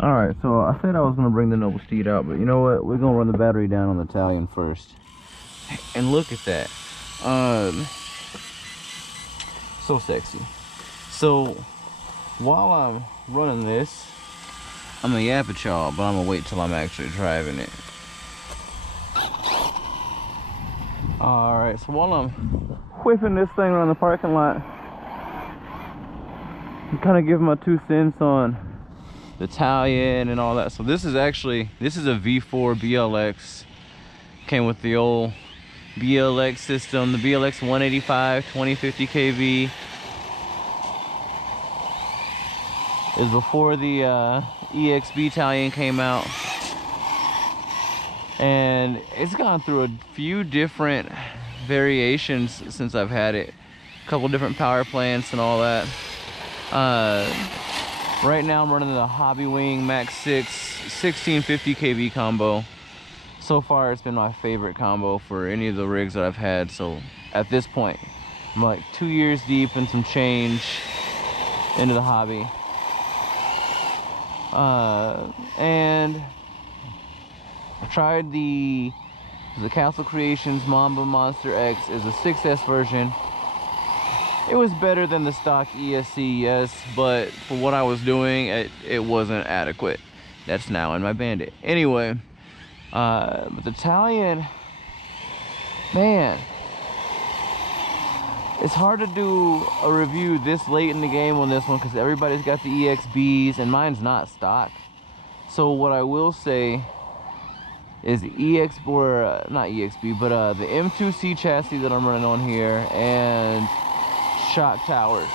All right, so I said I was gonna bring the Noble Steed out, but you know what? We're gonna run the battery down on the Talion first. And look at that. So sexy. So while I'm running this, I'm gonna yap at y'all, but I'm gonna wait till I'm actually driving it. All right, so while I'm whipping this thing around the parking lot, I'm kind of giving my 2 cents on the Talion and all that. So this is a V4 BLX. Came with the old BLX system, the BLX 185 2050 kV. Is before the EXB Talion came out, and it's gone through a few different variations since I've had it. A couple different power plants and all that. Right now I'm running the Hobby Wing Max 6 1650 kV combo. So far it's been my favorite combo for any of the rigs that I've had. So at this point I'm like 2 years deep and some change into the hobby. And I tried the Castle Creations Mamba Monster X is a 6S version. It was better than the stock ESC, yes, but for what I was doing, it wasn't adequate. That's now in my Bandit. Anyway, but the Talion, man, it's hard to do a review this late in the game on this one because everybody's got the EXBs and mine's not stock. So what I will say is the not EXB, but the M2C chassis that I'm running on here and shock towers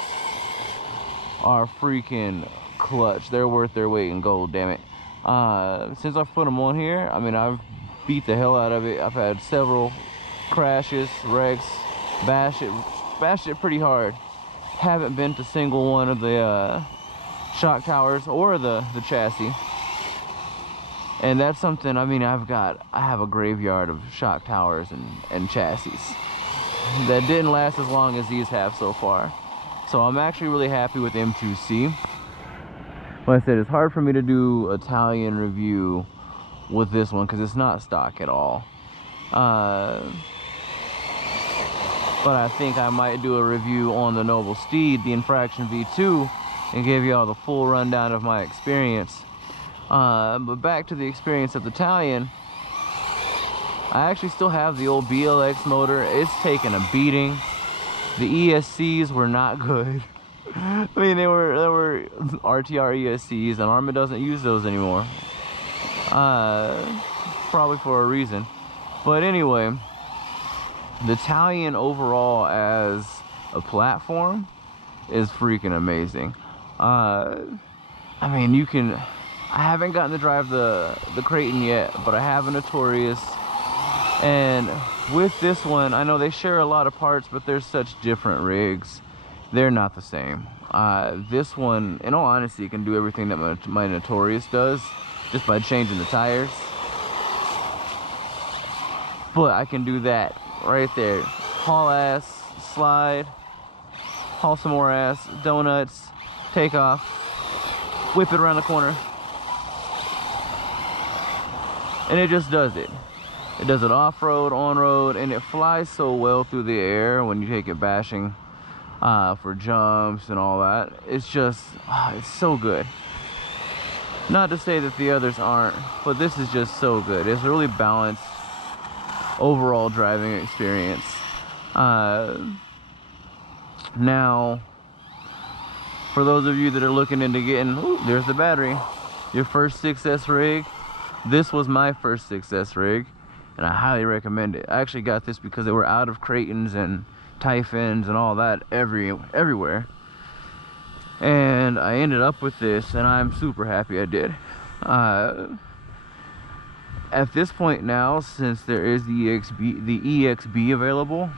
are freaking clutch. They're worth their weight in gold, damn it. Since I've put them on here, I mean, I've beat the hell out of it. I've had several crashes, wrecks, bashed it pretty hard. Haven't been to single one of the shock towers or the chassis. And that's something, I mean, I have a graveyard of shock towers and chassis that didn't last as long as these have so far. So I'm actually really happy with M2C. Like I said, it's hard for me to do a Talion review with this one because it's not stock at all. But I think I might do a review on the Noble Steed, the Infraction V2, and give y'all the full rundown of my experience. But back to the experience of the Talion, I actually still have the old BLX motor. It's taken a beating. The ESCs were not good. I mean, they were RTR ESCs, and ARRMA doesn't use those anymore. Probably for a reason. But anyway, the Talion overall as a platform is freaking amazing. I mean, I haven't gotten to drive the Creighton yet, but I have a Notorious. And with this one, I know they share a lot of parts, but they're such different rigs. They're not the same. This one, in all honesty, can do everything that my Notorious does, just by changing the tires. But I can do that right there. Haul ass, slide, haul some more ass, donuts, take off, whip it around the corner. And it just does it. It does it off-road, on-road, and it flies so well through the air when you take it bashing for jumps and all that. It's just, it's so good. Not to say that the others aren't, but this is just so good. It's a really balanced overall driving experience. Now, for those of you that are looking into getting, ooh, there's the battery, your first 6S rig, this was my first 6S rig. And I highly recommend it. I actually got this because they were out of Creightons and Typhons and all that everywhere. And I ended up with this, and I'm super happy I did. At this point now, since there is the EXB available,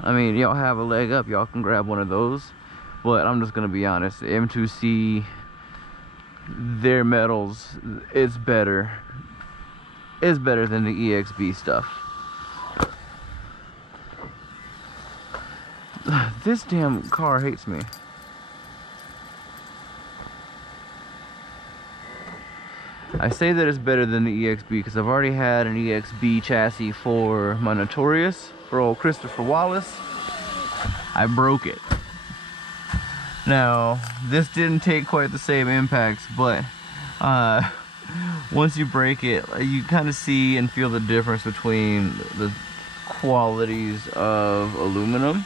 I mean, y'all have a leg up. Y'all can grab one of those. But I'm just gonna be honest, the M2C, their metals, it's better. Is better than the EXB stuff. This damn car hates me. I say that it's better than the EXB because I've already had an EXB chassis for my Notorious, for old Christopher Wallace. I broke it. Now, this didn't take quite the same impacts, but once you break it, you kind of see and feel the difference between the qualities of aluminum.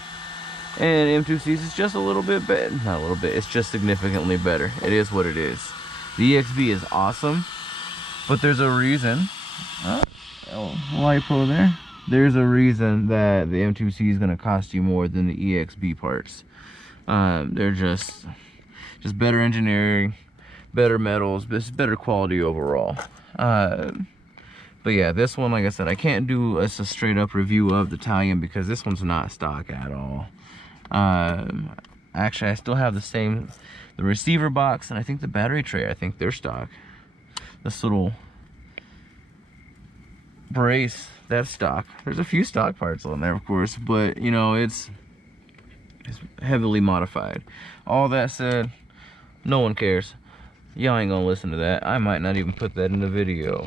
And M2Cs is just a little bit better. Not a little bit, it's just significantly better. It is what it is. The EXB is awesome, but there's a reason. LiPo there. There's a reason that the M2C is going to cost you more than the EXB parts. They're just better engineering, better metals, better quality overall. But yeah, this one, like I said, I can't do a straight up review of the Talion because this one's not stock at all. Actually, I still have the receiver box, and I think the battery tray, I think they're stock. This little brace, that's stock. There's a few stock parts on there, of course, but you know, it's heavily modified. All that said, no one cares. Y'all ain't gonna listen to that. I might not even put that in the video.